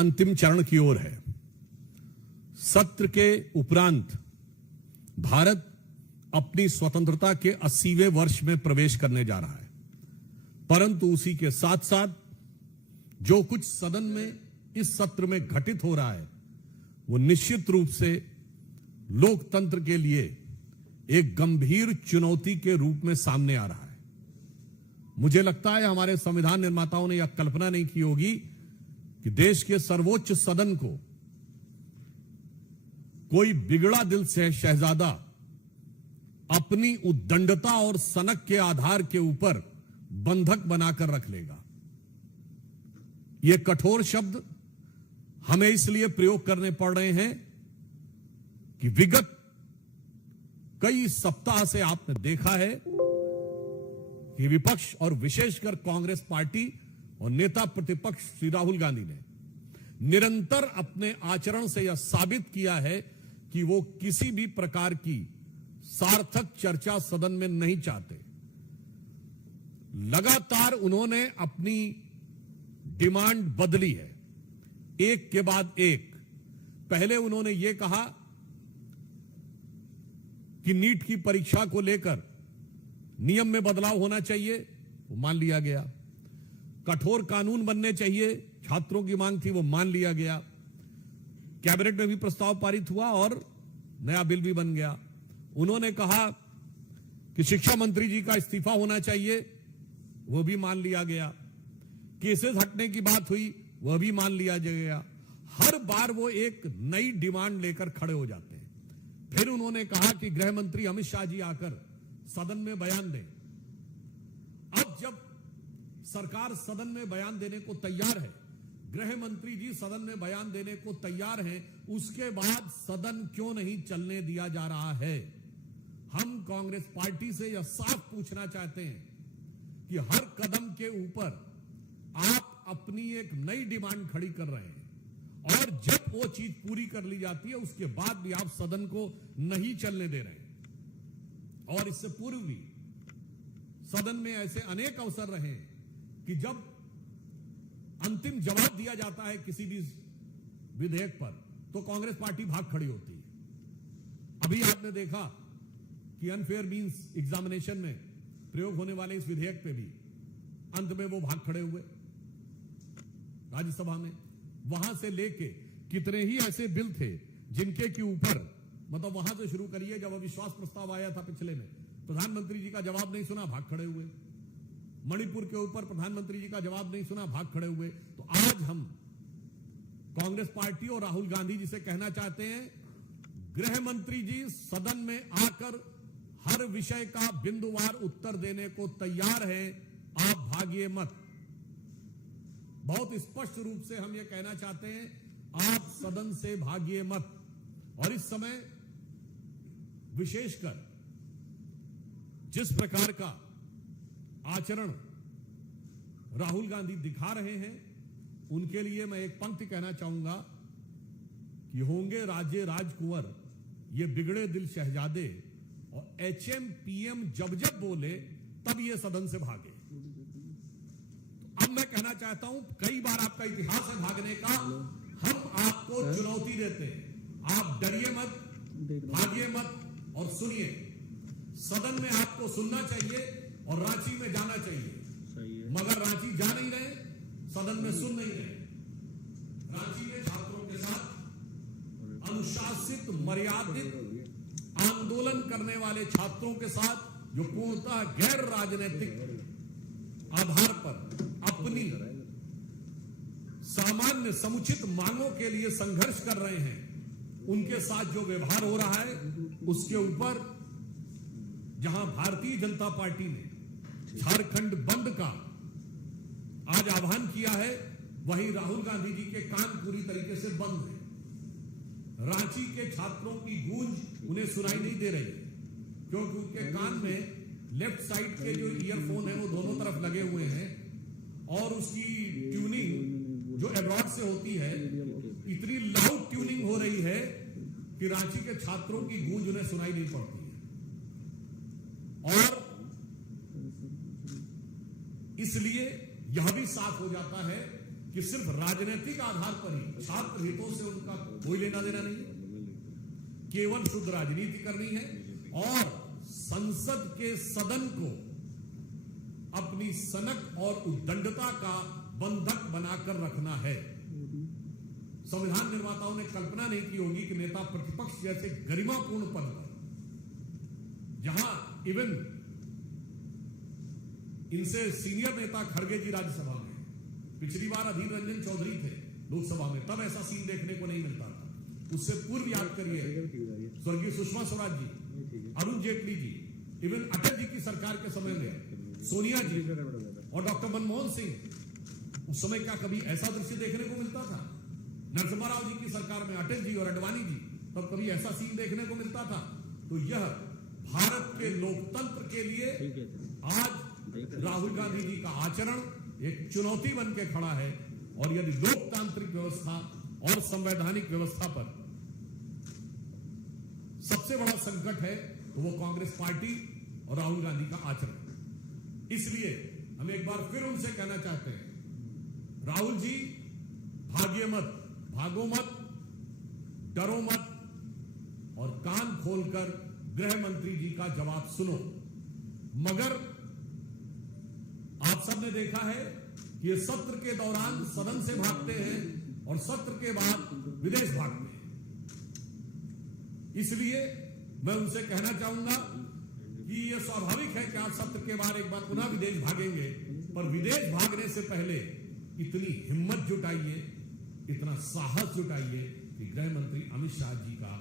अंतिम चरण की ओर है। सत्र के उपरांत भारत अपनी स्वतंत्रता के 80वें वर्ष में प्रवेश करने जा रहा है, परंतु उसी के साथ साथ जो कुछ सदन में इस सत्र में घटित हो रहा है वो निश्चित रूप से लोकतंत्र के लिए एक गंभीर चुनौती के रूप में सामने आ रहा है। मुझे लगता है हमारे संविधान निर्माताओं ने यह कल्पना नहीं की होगी कि देश के सर्वोच्च सदन को कोई बिगड़ा दिल से शहजादा अपनी उद्दंडता और सनक के आधार के ऊपर बंधक बनाकर रख लेगा। ये कठोर शब्द हमें इसलिए प्रयोग करने पड़ रहे हैं कि विगत कई सप्ताह से आपने देखा है कि विपक्ष और विशेषकर कांग्रेस पार्टी और नेता प्रतिपक्ष श्री राहुल गांधी ने निरंतर अपने आचरण से यह साबित किया है कि वो किसी भी प्रकार की सार्थक चर्चा सदन में नहीं चाहते। लगातार उन्होंने अपनी डिमांड बदली है, एक के बाद एक। पहले उन्होंने ये कहा कि नीट की परीक्षा को लेकर नियम में बदलाव होना चाहिए, वो मान लिया गया। कठोर कानून बनने चाहिए, छात्रों की मांग थी, वो मान लिया गया। कैबिनेट में भी प्रस्ताव पारित हुआ और नया बिल भी बन गया। उन्होंने कहा कि शिक्षा मंत्री जी का इस्तीफा होना चाहिए, वो भी मान लिया गया। केसेस हटने की बात हुई, वह भी मान लिया गया। हर बार वो एक नई डिमांड लेकर खड़े हो जाते हैं। फिर उन्होंने कहा कि गृह मंत्री अमित शाह जी आकर सदन में बयान दें। अब जब सरकार सदन में बयान देने को तैयार है, गृह मंत्री जी सदन में बयान देने को तैयार हैं, उसके बाद सदन क्यों नहीं चलने दिया जा रहा है? हम कांग्रेस पार्टी से यह साफ पूछना चाहते हैं कि हर कदम के ऊपर आप अपनी एक नई डिमांड खड़ी कर रहे हैं और जब वो चीज पूरी कर ली जाती है उसके बाद भी आप सदन को नहीं चलने दे रहे हैं। और इससे पूर्व भी सदन में ऐसे अनेक अवसर रहे हैं कि जब अंतिम जवाब दिया जाता है किसी भी विधेयक पर तो कांग्रेस पार्टी भाग खड़ी होती है। अभी आपने देखा कि अनफेयर मींस एग्जामिनेशन में प्रयोग होने वाले इस विधेयक पे भी अंत में वो भाग खड़े हुए राज्यसभा में। वहां से लेके कितने ही ऐसे बिल थे जिनके के ऊपर, मतलब वहां से शुरू करिए, जब अविश्वास प्रस्ताव आया था पिछले में, प्रधानमंत्री जी का जवाब नहीं सुना, भाग खड़े हुए। मणिपुर के ऊपर प्रधानमंत्री जी का जवाब नहीं सुना, भाग खड़े हुए। तो आज हम कांग्रेस पार्टी और राहुल गांधी जी से कहना चाहते हैं, गृह मंत्री जी सदन में आकर हर विषय का बिंदुवार उत्तर देने को तैयार हैं, आप भागिए मत। बहुत स्पष्ट रूप से हम यह कहना चाहते हैं, आप सदन से भागिए मत। और इस समय विशेषकर जिस प्रकार का आचरण राहुल गांधी दिखा रहे हैं, उनके लिए मैं एक पंक्ति कहना चाहूंगा कि होंगे राजे राजकुंवर ये बिगड़े दिल शहजादे, और एचएम पीएम जब जब बोले तब ये सदन से भागे। तो अब मैं कहना चाहता हूं, कई बार आपका इतिहास है भागने का, हम आपको चुनौती देते हैं, आप डरिए मत, भागिए मत और सुनिए। सदन में आपको सुनना चाहिए और रांची में जाना चाहिए, मगर रांची जा नहीं रहे, सदन में सुन नहीं रहे। रांची में छात्रों के साथ अनुशासित, मर्यादित आंदोलन करने वाले छात्रों के साथ जो पूर्णतः गैर राजनीतिक आधार पर अपनी सामान्य समुचित मांगों के लिए संघर्ष कर रहे हैं, उनके साथ जो व्यवहार हो रहा है, उसके ऊपर जहां भारतीय जनता पार्टी ने झारखंड बंद का आज आह्वान किया है, वहीं राहुल गांधी जी के कान पूरी तरीके से बंद है। रांची के छात्रों की गूंज उन्हें सुनाई नहीं दे रही, क्योंकि उनके कान में लेफ्ट साइड के जो ईयरफोन है वो दोनों तरफ लगे हुए हैं, और उसकी ट्यूनिंग जो एब्रॉड से होती है, इतनी लाउड ट्यूनिंग हो रही है कि रांची के छात्रों की गूंज उन्हें सुनाई नहीं पड़ती है। और इसलिए यह भी साफ हो जाता है कि सिर्फ राजनीतिक आधार पर ही छात्र हितों से उनका कोई लेना देना नहीं है, केवल शुद्ध राजनीति करनी है और संसद के सदन को अपनी सनक और उद्दंडता का बंधक बनाकर रखना है। संविधान निर्माताओं ने कल्पना नहीं की होगी कि नेता प्रतिपक्ष जैसे गरिमापूर्ण पद पर, जहां इवन इनसे सीनियर नेता खड़गे जी राज्यसभा में, पिछली बार अधीर रंजन चौधरी थे लोकसभा में, तब ऐसा सीन देखने को नहीं मिलता था। उससे पूर्व याद करिए स्वर्गीय सुषमा स्वराज जी, अरुण जेटली जी, इवन अटल जी की सरकार के समय में सोनिया जी और डॉक्टर मनमोहन सिंह, उस समय क्या कभी ऐसा दृश्य देखने को मिलता था? नरसिम्हा राव जी की सरकार में अटल जी और अडवाणी जी, तब कभी ऐसा सीन देखने को मिलता था? तो यह भारत के लोकतंत्र के लिए आज राहुल गांधी जी का आचरण एक चुनौती बन के खड़ा है। और यदि लोकतांत्रिक व्यवस्था और संवैधानिक व्यवस्था पर सबसे बड़ा संकट है तो वो कांग्रेस पार्टी और राहुल गांधी का आचरण। इसलिए हम एक बार फिर उनसे कहना चाहते हैं, राहुल जी भागिए मत, भागो मत, डरो मत और कान खोलकर गृह मंत्री जी का जवाब सुनो। मगर आप सबने देखा है कि ये सत्र के दौरान सदन से भागते हैं और सत्र के बाद विदेश भागते हैं। इसलिए मैं उनसे कहना चाहूंगा कि यह स्वाभाविक है कि आप सत्र के बाद एक बार पुनः विदेश भागेंगे, पर विदेश भागने से पहले इतनी हिम्मत जुटाइए, इतना साहस जुटाइए कि गृह मंत्री अमित शाह जी का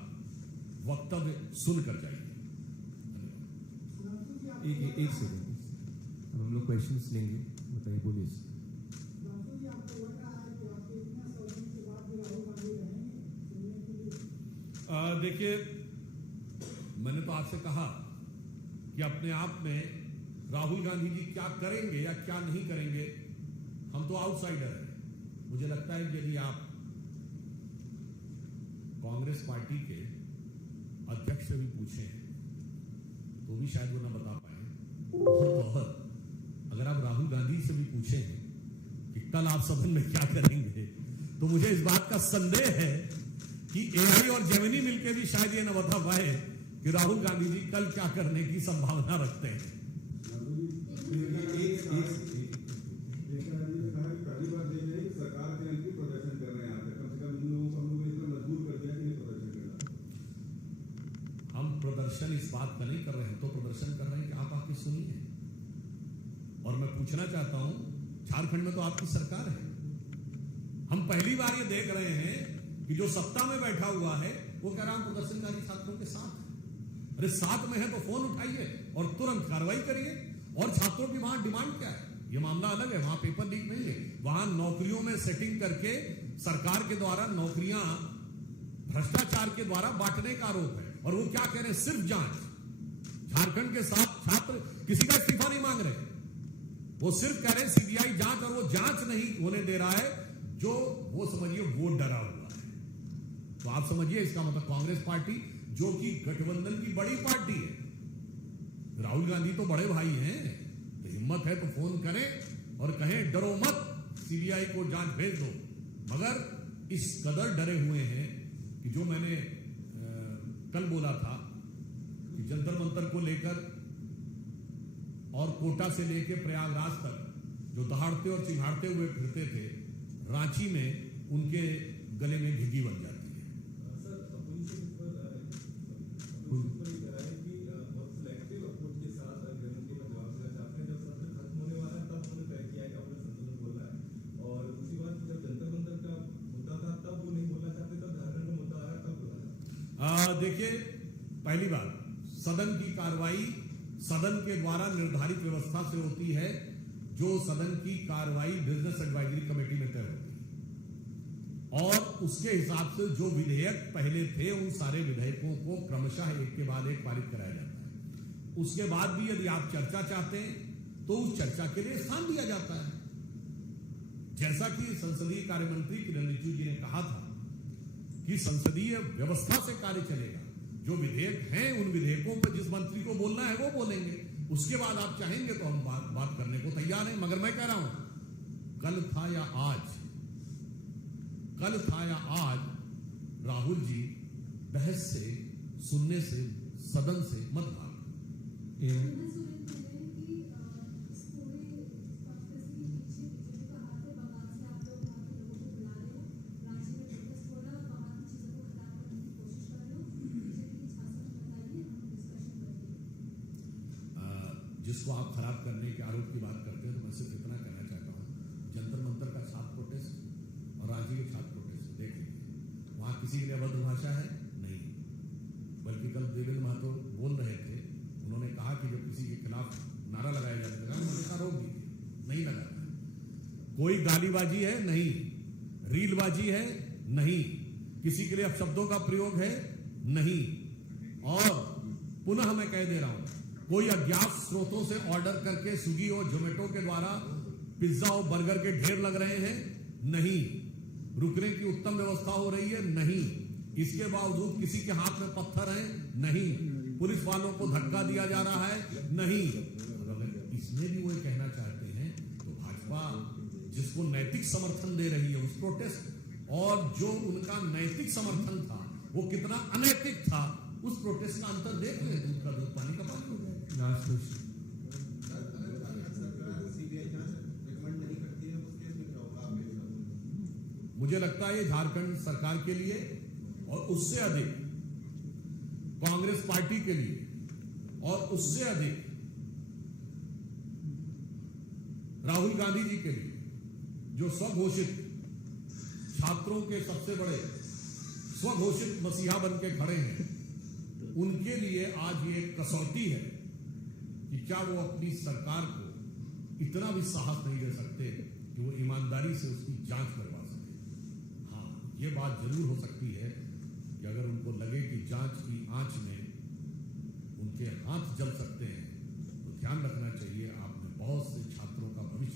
वक्तव्य सुनकर जाइए। एक सेकंड, अब हम लोग क्वेश्चंस लेंगे, बताइए, बोलिए। देखिए, मैंने तो आपसे कहा कि अपने आप में राहुल गांधी जी क्या करेंगे या क्या नहीं करेंगे, हम तो आउटसाइडर हैं। मुझे लगता है कि यदि आप कांग्रेस पार्टी के अध्यक्ष से भी पूछें तो भी शायद वो ना बता पाए। और अगर आप राहुल गांधी से भी पूछें कि कल आप सदन में क्या करेंगे, तो मुझे इस बात का संदेह है कि एआई और जेमिनी मिलकर भी शायद ये न बता पाए कि राहुल गांधी जी कल क्या करने की संभावना रखते हैं। हम प्रदर्शन इस बात का नहीं कर रहे हैं, तो प्रदर्शन कर रहे हैं कि आप आके सुनिए। और मैं पूछना चाहता हूं, झारखंड में तो आपकी सरकार है, हम पहली बार ये देख रहे हैं कि जो सत्ता में बैठा हुआ है वो कह रहा हूं प्रदर्शनकारी छात्रों के साथ है। अरे साथ में है तो फोन उठाइए और तुरंत कार्रवाई करिए। और छात्रों की वहां डिमांड क्या है, ये मामला अलग है, वहां पेपर लीक नहीं है, वहां नौकरियों में सेटिंग करके सरकार के द्वारा नौकरियां भ्रष्टाचार के द्वारा बांटने का आरोप है। और वो क्या कह रहे हैं, सिर्फ जांच। झारखंड के साथ छात्र किसी का इस्तीफा नहीं मांग रहे, वो सिर्फ कह रहे हैं सीबीआई जांच, और वो जांच नहीं होने दे रहा है जो वो समझिए वो डरा हुआ है। तो आप समझिए इसका मतलब कांग्रेस पार्टी जो कि गठबंधन की बड़ी पार्टी है, राहुल गांधी तो बड़े भाई हैं, तो हिम्मत है तो फोन करें और कहें डरो मत, सीबीआई को जांच भेज दो। मगर इस कदर डरे हुए हैं कि जो मैंने कल बोला था कि जंतर मंतर को लेकर और कोटा से लेकर प्रयागराज तक जो दहाड़ते और चिघाड़ते हुए फिरते थे, रांची में उनके गले में घिघी बन जाती है। देखिए, पहली बात, सदन की कार्रवाई सदन के द्वारा निर्धारित व्यवस्था से होती है, जो सदन की कार्रवाई बिजनेस एडवाइजरी कमेटी में तय होती है। और उसके हिसाब से जो विधेयक पहले थे उन सारे विधेयकों को क्रमशः एक के बाद एक पारित कराया जाता है। उसके बाद भी यदि आप चर्चा चाहते हैं तो उस चर्चा के लिए स्थान दिया जाता है। जैसा कि संसदीय कार्य मंत्री किरण रिजिजू जी ने कहा था कि संसदीय व्यवस्था से कार्य चलेगा, जो विधेयक हैं उन विधेयकों पर जिस मंत्री को बोलना है वो बोलेंगे, उसके बाद आप चाहेंगे तो हम बात करने को तैयार हैं। मगर मैं कह रहा हूं, कल था या आज कल था या आज राहुल जी बहस से, सुनने से, सदन से मत भाग। ये जिसको आप खराब करने के आरोप की बात करते हैं, तो मैं सिर्फ इतना कहना चाहता हूँ, जंतर मंतर का छात्र प्रोटेस्ट और रांची के छात्र प्रोटेस्ट देख लीजिए, वहां किसी के लिए अभद्र भाषा है नहीं, बल्कि कल देवेंद्र महतो बोल रहे थे, उन्होंने कहा कि जब किसी के खिलाफ नारा लगाया जाता है, उन्होंने रोक दीजिए, नहीं लगाता। कोई गालीबाजी है नहीं, रीलबाजी है नहीं, किसी के लिए अपशब्दों का प्रयोग है नहीं, और पुनः मैं कह दे रहा हूं, कोई अज्ञात स्रोतों से ऑर्डर करके स्विगी और जोमेटो के द्वारा पिज्जा और बर्गर के ढेर लग रहे हैं नहीं, रुकने की उत्तम व्यवस्था हो रही है नहीं, इसके बावजूद किसी के हाथ में पत्थर है नहीं, पुलिस वालों को धक्का दिया जा रहा है नहीं। अगर इसमें भी वो कहना चाहते हैं तो भाजपा जिसको नैतिक समर्थन दे रही है उस प्रोटेस्ट और जो उनका नैतिक समर्थन था वो कितना अनैतिक था, उस प्रोटेस्ट का अंतर देख रहे, दूध का दूध पानी का पानी हो जाए। Last question. मुझे लगता है ये झारखंड सरकार के लिए और उससे अधिक कांग्रेस पार्टी के लिए और उससे अधिक राहुल गांधी जी के लिए, जो स्वघोषित छात्रों के सबसे बड़े स्वघोषित मसीहा बन के खड़े हैं, उनके लिए आज ये कसौटी है कि क्या वो अपनी सरकार को इतना भी साहस नहीं दे सकते कि वो ईमानदारी से उसकी जांच करवा सके। हाँ, ये बात जरूर हो सकती है कि अगर उनको लगे कि जांच की आंच में उनके हाथ जल सकते हैं, तो ध्यान रखना चाहिए, आपने बहुत से छात्रों का भविष्य